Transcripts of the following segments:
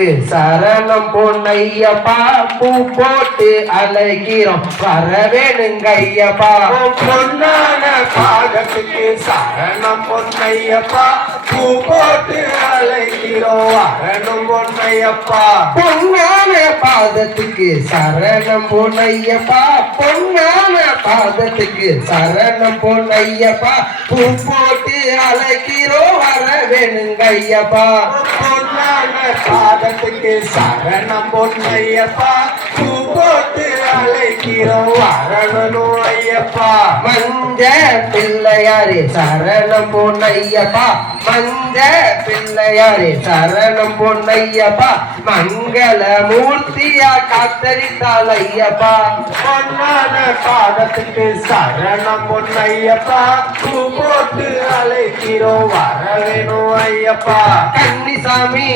சரணம் பொன்னையப்பா பூ போட்டு அழைக்கிறோம் வரவேணுங்கய்யப்பா பொன்னான பாதத்துக்கு சரணம் பொன்னையப்பா பூ போட்டு அழைக்கிறோம் வரணும் பொன்னையப்பா பொன்னான பாதத்துக்கு சரணம் பொன்னையப்பா பொன்னான பாதத்துக்கு சரணம் பொன்னையப்பா பூ போட்டு அழைக்கிறோம் வரவேணுங்கய்யப்பா பொன்னான பாதத்துக்கு சரணம் பொன்னையப்பா பூ போட்டு அழைக்கிறோம் வரணும் ஐயப்பா மஞ்ச பிள்ளையாரே சரணம் பொன்னையப்பா மஞ்ச பிள்ளையாரே சரணம் பொன்னையப்பா மங்கள மூர்த்தியா காத்தரித்தால் ஐயப்பா பொன்னான பாதத்துக்கு சரணம் பொன்னையப்பா பூ போட்டு அழைக்கிறோம் வரவேணும் ஐயப்பா கன்னிசாமி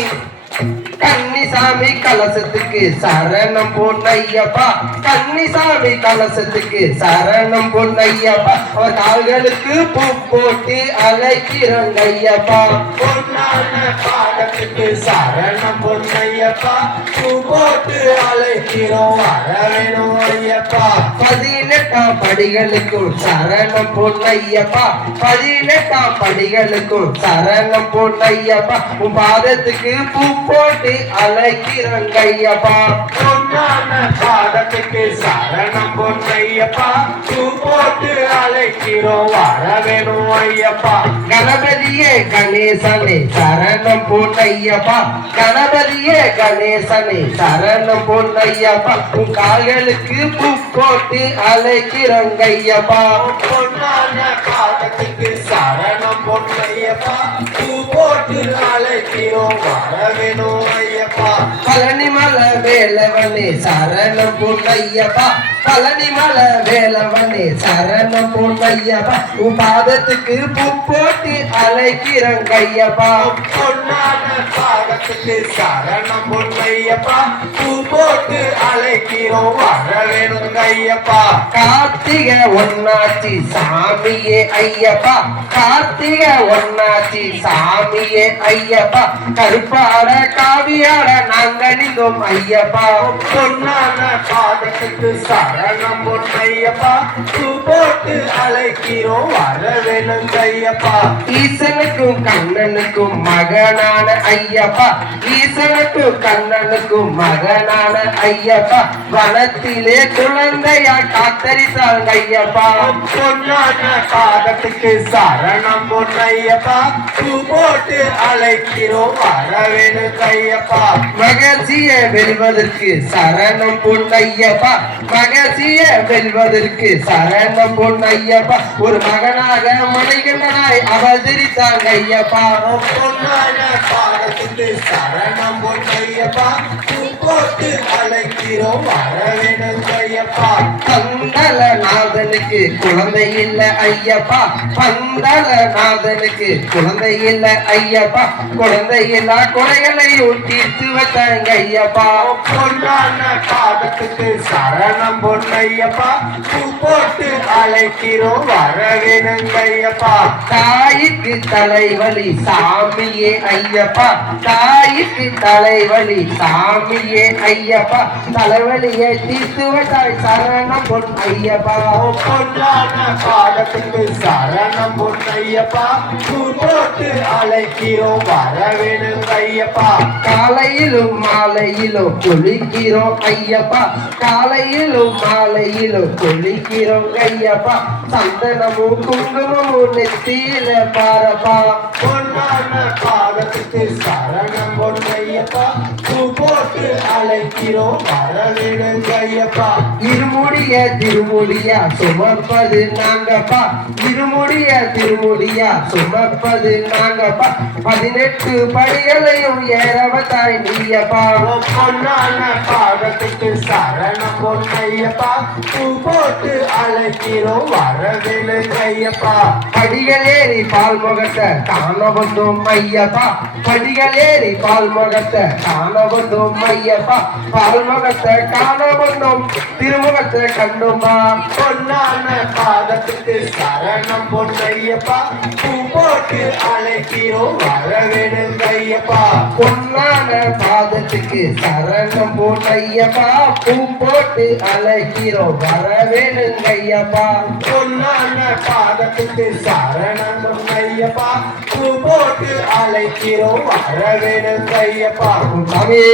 கன்னிசாமி கலசத்துக்கு சரணம் பொன்னையப்பா கன்னிசாமி கலசத்துக்கு சரணம் பொன்னையப்பா அவர் கால்களுக்கு பூ போட்டு அழைக்கிறோங்க ஐயப்பா பொன்னான பாதத்துக்கு சரணம் பொன்னையப்பா பூ போட்டு அழைக்கிறோம் வரவேணும் ஐயப்பா 18ஆம் படிகளுக்கும் சரணம் பொன்னையப்பா 18ஆம் படிகளுக்கும் சரணம் பொன்னையப்பா உன் பாதத்துக்கு பூ போட்டு அழைக்கிறோங்க ஐயப்பா பொன்னான பாதத்துக்கு சரணம் பொன்னையப்பா பூ போட்டு அழைக்கிறோம் வரவேணும் ஐயப்பா கணபதியே கணேசனே சரணம் பொன்னையப்பா கணபதியே கணேசனே சரணம் பொன்னையப்பா உன் கால்களுக்கு பூ போட்டு அழைக்கிறோங்க ஐயப்பா பொன்னான பாதத்துக்கு சரணம் பொன்னையப்பா பூ போட்டு அழைக்கிறோம் வரவேணும் ஐயப்பா பழனிமலை வேலவனே சரணம் பொன்னையப்பா பழனிமலை வேலவனே சரணம் பொன்னையப்பா உன் பாதத்துக்கு பூ போட்டு அழைக்கிறோங்க ஐயப்பா பொன்னான பாதத்துக்கு சரணம் பொன்னையப்பா பூ போட்டு அழைக்கிறோம் வரவேணும் ஐயப்பா கார்த்திகை ஒன்னாச்சி சாமியே ஐயப்பா கார்த்திகை ஒன்னாச்சி சாமியே ஐயப்பா கருப்பாட காவியாட நாங்கணிந்தோம் ஐயப்பா பொன்னான பாதத்துக்கு சரணம் பொன்னையப்பா பூ போட்டு அழைக்கிறோம் வரவேணும் ஐயப்பா ஈசனுக்கும் கண்ணனுக்கும் மகனான ஐயப்பா ஈசனுக்கும் கண்ணனுக்கும் மகனான ஐயப்பா வனத்திலே குழந்தையா காத்தரித்தாங்க ஐயப்பா பொன்னான பாதத்துக்கு சரணம் பொன்னையப்பா பூ போட்டு அழைக்கிறோம் வரவேணும் ஐயப்பா மகசிய வெல்வதற்கு சரணம் பொன்னையப்பா மகசிய வெல்வதற்கு சரணம் பொன்னையப்பா ஒரு மகனாக மணிகண்டனாய் அவதரித்தாங்க ஐயப்பா பொன்னான பாதத்துக்கு சரணம் பொன்னையப்பா பூ போட்டு அழைக்கிறோம் வரவேணும் ஐயப்பா பந்தல நாதனுக்கு குழந்தை இல்ல ஐயப்பா பந்தல நாதனுக்கு குழந்தை இல்ல ஐயப்பா குழந்தை இல்லா குறைகளையும் தீர்த்து வச்சாங்க ஐயப்பா பொன்னான பாதத்துக்கு சரணம் பொன்னையப்பா பூ போட்டு அழைக்கிறோம் வரவேணும் ஐயப்பா தாய்க்கு தலைவலி சாமியே ஐயப்பா தாய்க்கு தலைவலி சாமியே ஐயப்பா தலைவலியை தீர்த்து வச்சாய் சரணம் பொன் ஐயப்பா பொன்னான பாதத்துக்கு சரணம் பொன்னையப்பா பூ போட்டு அழைக்கிறோம் வரவேணும் ஐயப்பா காலையிலும் மாலையிலும் குளிக்கிறோம் ஐயப்பா காலையிலும் மாலையிலும் குளிக்கிறோம் ஐயப்பா சந்தனமும் குங்குமமும் நெத்தியில பாரப்பா பொன்னான பாதத்துக்கு சரணம் பொன்னையப்பா பூ போட்டு அழைக்கிறோம் வரவேணும் ஐயப்பா இருமுடிய திருமுடியா சுமப்பது நாங்கப்பா இருமுடிய திருமுடியா சுமப்பது நாங்கப்பா 18 படிகளையும் ஏறவத்தாய் நீயப்பா பொன்னான பாதத்துக்கு சரணம் பொன்னையப்பா பூ போட்டு அழைக்கிறோம் வரவேணும் ஐயப்பா படிகளேறி பால் முகத்தை காண வந்தோம் ஐயப்பா படிகளேறி பால் முகத்தை காண வந்தோம் ஐயப்பா பால் முகத்தை காண வந்தோம் திருமுகத்தை கண்டோமா பொன்னான பாதத்துக்கு சரணம் பொன்னையப்பா பூ போட்டு அழைக்கிறோம் வரவேணும் ஐயப்பா பொன்னான பாதத்துக்கு பாதத்துக்கு சரணம் பொன்னையப்பா பூ போட்டு அழைக்கிறோம் வர வேணுங்க ஐயப்பா பொன்னான பாதத்துக்கு சரணம் பொன்னையப்பா பூ போட்டு அழைக்கிறோம் வர வேணும் ஐயப்பா சாமியே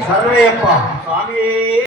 சரணையப்பா சாமியே